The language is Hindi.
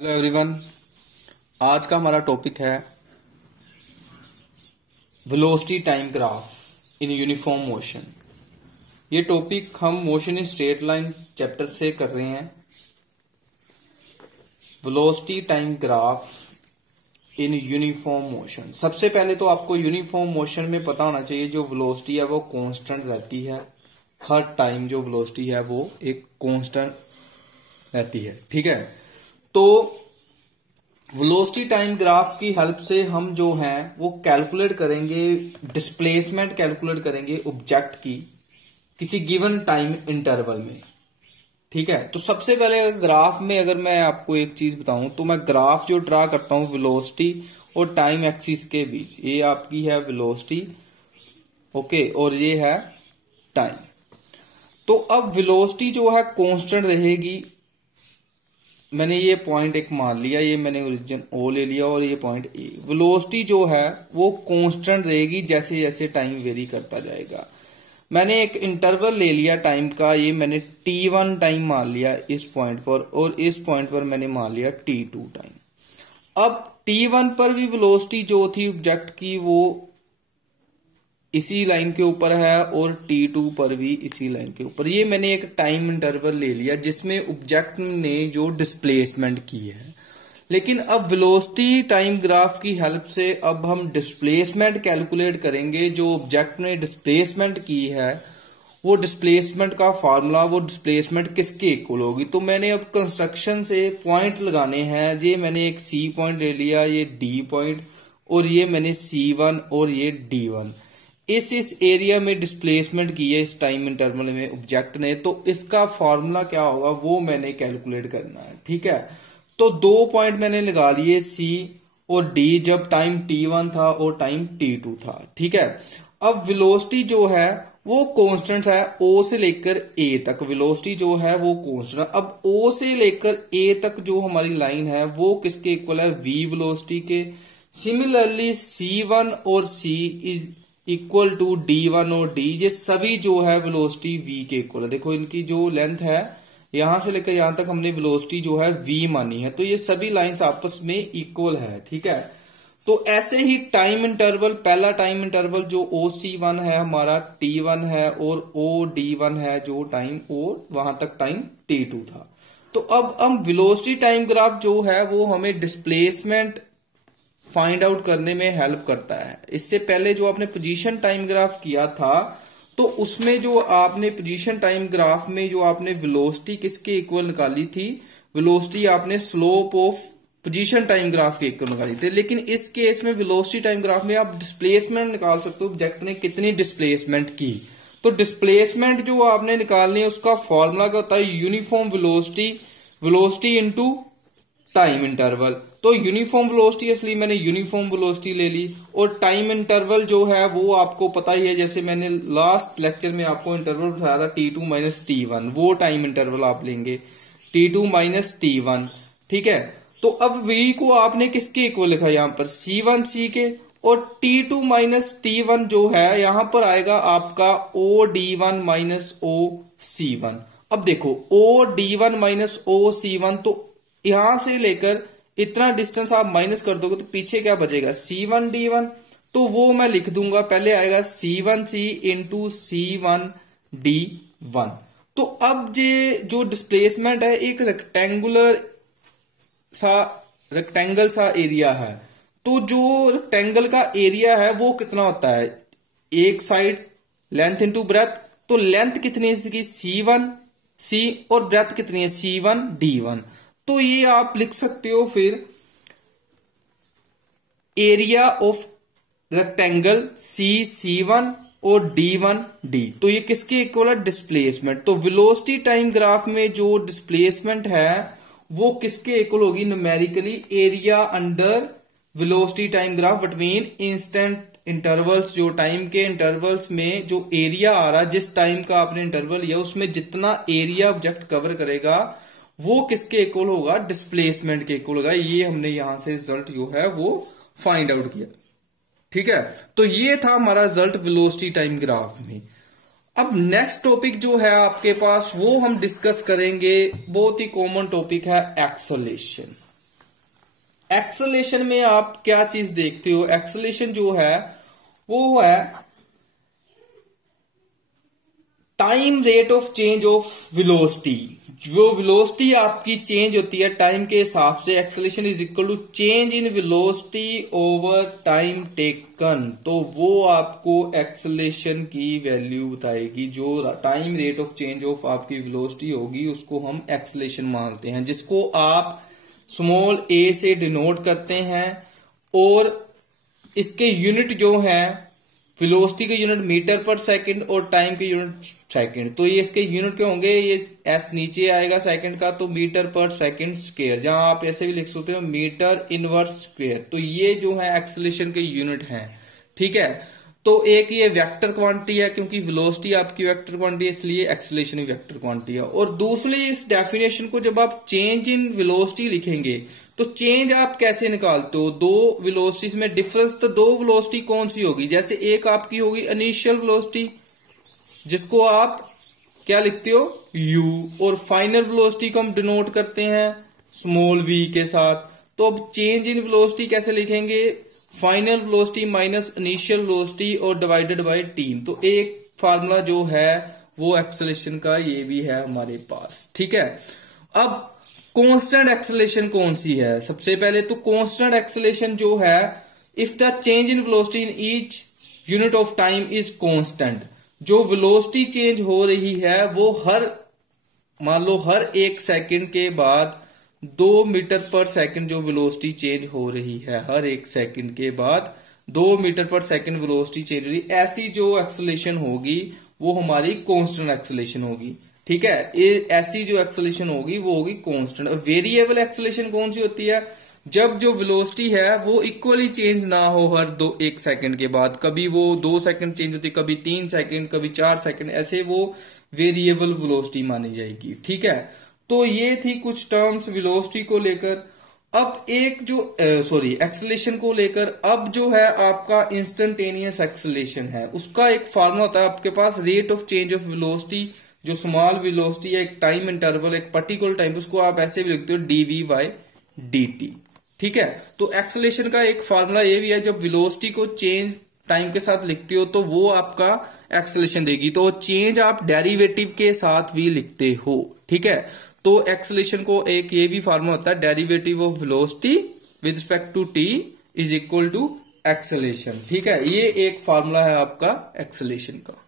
Hello everyone. आज का हमारा टॉपिक है velocity time graph in uniform motion. ये टॉपिक हम motion in straight line chapter से कर रहे हैं। Velocity time graph in uniform motion. सबसे पहले तो आपको यूनिफॉर्म मोशन में पता होना चाहिए जो वेलोसिटी है वो कांस्टेंट रहती है। हर टाइम जो वेलोसिटी है वो एक कांस्टेंट रहती है, ठीक है। तो वेलोसिटी टाइम ग्राफ की हेल्प से हम जो हैं वो कैलकुलेट करेंगे, डिस्प्लेसमेंट कैलकुलेट करेंगे ऑब्जेक्ट की किसी गिवन टाइम इंटरवल में, ठीक है। तो सबसे पहले ग्राफ में अगर मैं आपको एक चीज बताऊं तो मैं ग्राफ जो ड्रा करता हूं वेलोसिटी और टाइम एक्सिस के बीच, ये आपकी है वेलोसिटी, ओके, और ये है टाइम। तो अब वेलोसिटी जो है कांस्टेंट रहेगी। मैंने ये पॉइंट एक मान लिया, ये मैंने ओरिजिन ओ ले लिया और ये पॉइंट ए। वेलोसिटी जो है वो कांस्टेंट रहेगी जैसे जैसे टाइम वेरी करता जाएगा। मैंने एक इंटरवल ले लिया टाइम का, ये मैंने t1 टाइम मान लिया इस पॉइंट पर, और इस पॉइंट पर मैंने मान लिया t2 टाइम। अब t1 पर भी वेलोसिटी जो थी ऑब्जेक्ट की वो इसी लाइन के ऊपर है और T2 पर भी इसी लाइन के ऊपर। ये मैंने एक टाइम इंटरवल ले लिया जिसमें ऑब्जेक्ट ने जो डिस्प्लेसमेंट की है। लेकिन अब वेलोसिटी टाइम ग्राफ की हेल्प से अब हम डिस्प्लेसमेंट कैलकुलेट करेंगे। जो ऑब्जेक्ट ने डिस्प्लेसमेंट की है वो डिस्प्लेसमेंट का फार्मूला, वो डिस्प्लेसमेंट किसके इक्वल होगी। तो मैंने अब कंस्ट्रक्शन से पॉइंट लगाने हैं। ये मैंने एक C पॉइंट ले लिया, ये D पॉइंट, और ये मैंने C1 और ये D1। इस एरिया में डिस्प्लेसमेंट की है इस टाइम इंटरवल में ऑब्जेक्ट ने, तो इसका फॉर्मूला क्या होगा वो मैंने कैलकुलेट करना है, ठीक है। तो दो पॉइंट मैंने लगा लिए C और D जब टाइम T1 था और टाइम T2 था, ठीक है। अब वेलोसिटी जो है वो कांस्टेंट है, O से लेकर A तक वेलोसिटी जो है वो कांस्टेंट। अब O से लेकर A तक जो हमारी लाइन है वो किसके इक्वल है, V वेलोसिटी के। सिमिलरली C1 और C is equal to D1 और D, ये सभी जो है वेलोसिटी V के इक्वल है। देखो इनकी जो लेंथ है यहां से लेकर यहां तक हमने वेलोसिटी जो है V मानी है, तो ये सभी लाइंस आपस में इक्वल है, ठीक है। तो ऐसे ही टाइम इंटरवल, पहला टाइम इंटरवल जो OC1 है हमारा T1 है और OD1 है जो टाइम, और वहां तक टाइम T2 था। तो अब हम वेलोसिटी टाइम ग्राफ जो है वो हमें डिस्प्लेसमेंट फाइंड आउट करने में हेल्प करता है। इससे पहले जो आपने पोजीशन टाइम ग्राफ किया था तो उसमें जो आपने पोजीशन टाइम ग्राफ में जो आपने वेलोसिटी किसके इक्वल निकाली थी, वेलोसिटी आपने slope of position time graph के इक्वल निकाली थी। लेकिन इस केस में वेलोसिटी टाइम ग्राफ में आप डिस्प्लेसमेंट निकाल सकते हो, ऑब्जेक्ट ने कितनी डिस्प्लेसमेंट की। तो डिस्प्लेसमेंट जो आपने निकालनी है उसका फॉर्मूला क्या होता है, uniform velocity, velocity into time interval. तो यूनिफॉर्म वेलोसिटी, इसलिए मैंने यूनिफॉर्म वेलोसिटी ले ली। और टाइम इंटरवल जो है वो आपको पता ही है, जैसे मैंने लास्ट लेक्चर में आपको इंटरवल बताया था T2 माइनस T1, वो टाइम इंटरवल आप लेंगे T2 माइनस T1, ठीक है। तो अब V को आपने किसके इक्वल लिखा यहां पर, C1 C के, और T2 माइनस T1 जो है यहां पर आएगा आपका OD1 माइनस OC1। अब देखो OD1 माइनस OC1, तो यहां से लेकर इतना डिस्टेंस आप माइनस कर दोगे तो पीछे क्या बचेगा, C1 D1। तो वो मैं लिख दूंगा, पहले आएगा C1 C into C1 D1। तो अब ये जो डिस्प्लेसमेंट है एक रेक्टेंगल सा एरिया है। तो जो रेक्टेंगल का एरिया है वो कितना होता है, एक साइड लेंथ इंटू ब्रेथ। तो लेंथ कितनी है इसकी, C1 C, और ब्रेथ कितनी है, C1 D1। तो ये आप लिख सकते हो फिर एरिया ऑफ रेक्टेंगल C1 और D1 D। तो ये किसके इक्वल है, डिस्प्लेसमेंट। तो वेलोसिटी टाइम ग्राफ में जो डिस्प्लेसमेंट है वो किसके इक्वल होगी, numerically area under velocity time graph between instant intervals. जो टाइम के इंटरवल्स में जो एरिया आ रहा है, जिस टाइम का आपने इंटरवल लिया उसमें जितना एरिया ऑब्जेक्ट कवर करेगा वो किसके इक्वल होगा, डिस्प्लेसमेंट के इक्वल होगा। ये हमने यहां से रिजल्ट जो है वो फाइंड आउट किया, ठीक है। तो ये था हमारा रिजल्ट वेलोसिटी टाइम ग्राफ में। अब नेक्स्ट टॉपिक जो है आपके पास वो हम डिस्कस करेंगे, बहुत ही कॉमन टॉपिक है एक्सेलरेशन। एक्सेलेरेशन में आप क्या चीज देखते हो, एक्सेलेरेशन जो है वो है time rate of change of velocity. जो वेलोसिटी आपकी चेंज होती है टाइम के हिसाब से, acceleration is equal to change in velocity over time taken, तो वो आपको एक्सेलेरेशन की वैल्यू बताएगी। जो time rate of change of आपकी वेलोसिटी होगी उसको हम एक्सेलेरेशन मानते हैं, जिसको आप स्मॉल a से डिनोट करते हैं, और इसके यूनिट जो है वेलोसिटी के यूनिट मीटर पर सेकंड और टाइम के यूनिट सेकंड। तो ये इसके यूनिट क्या होंगे, ये एस नीचे आएगा सेकंड का, तो मीटर पर सेकंड स्क्वायर, जहां आप ऐसे भी लिख सकते हो मीटर इनवर्स स्क्वायर। तो ये जो है एक्सेलेरेशन के यूनिट हैं, ठीक है। तो एक ये वेक्टर क्वांटिटी है, क्योंकि वेलोसिटी आपकी वेक्टर क्वांटिटी है, इसलिए एक्सेलेरेशन भी वेक्टर क्वांटिटी है। और दूसरी इस डेफिनेशन को जब आप चेंज इन वेलोसिटी लिखेंगे तो चेंज आप कैसे निकालते हो, दो वेलोसिटीज में डिफरेंस, तो दो वेलोसिटी कौन सी होगी, जैसे एक आपकी होगी इनिशियल वेलोसिटी जिसको आप क्या लिखते हो u, और फाइनल वेलोसिटी को हम डिनोट करते हैं स्मॉल v के साथ। तो अब चेंज इन वेलोसिटी कैसे लिखेंगे, final velocity minus initial velocity और डिवाइडेड बाय टीम। तो एक फार्मूला जो है वो एक्सेलेरेशन का ये भी है हमारे पास, ठीक है। अब कांस्टेंट एक्सेलेरेशन कौन सी है, सबसे पहले तो कांस्टेंट एक्सेलेरेशन जो है, if the change in velocity in each unit of time is constant, जो वेलोसिटी चेंज हो रही है वो मान लो हर एक सेकंड के बाद 2 मीटर पर सेकंड जो वेलोसिटी चेंज हो रही है, हर एक सेकंड के बाद 2 मीटर पर सेकंड वेलोसिटी चेंज हो रही, ऐसी जो एक्सेलेरेशन होगी वो हमारी कांस्टेंट एक्सेलेरेशन होगी, ठीक है। ऐसी जो एक्सेलेरेशन होगी वो होगी कांस्टेंट। वेरिएबल एक्सेलेरेशन कौन सी होती है, जब जो वेलोसिटी है वो इक्वली चेंज ना हो हर 1 सेकंड के बाद, कभी वो 2 सेकंड चेंज होती है, कभी 3 सेकंड, कभी 4 सेकंड, ऐसे वो वेरिएबल वेलोसिटी मानी जाएगी, ठीक है। तो ये थी कुछ टर्म्स वेलोसिटी को लेकर। अब एक जो एक्सेलेरेशन को लेकर, अब जो है आपका इंस्टेंटेनियस एक्सेलेरेशन है, उसका एक फार्मूला होता है आपके पास, rate of change of velocity, जो स्मॉल वेलोसिटी है, एक टाइम इंटरवल, एक पर्टिकुलर टाइम, उसको आप ऐसे भी लिखते हो dv/dt, ठीक है। तो एक्सेलेरेशन का एक फार्मूला ये भी है, जब वेलोसिटी को चेंज टाइम के साथ लिखते हो तो वो आपका एक्सेलेरेशन देगी, तो चेंज आप डेरिवेटिव के साथ भी लिखते हो, ठीक है। तो एक्सेलेरेशन को एक ये भी फार्मूला होता है, derivative of velocity with respect to t is equal to acceleration, ठीक है। ये एक फार्मूला है आपका एक्सेलेरेशन का।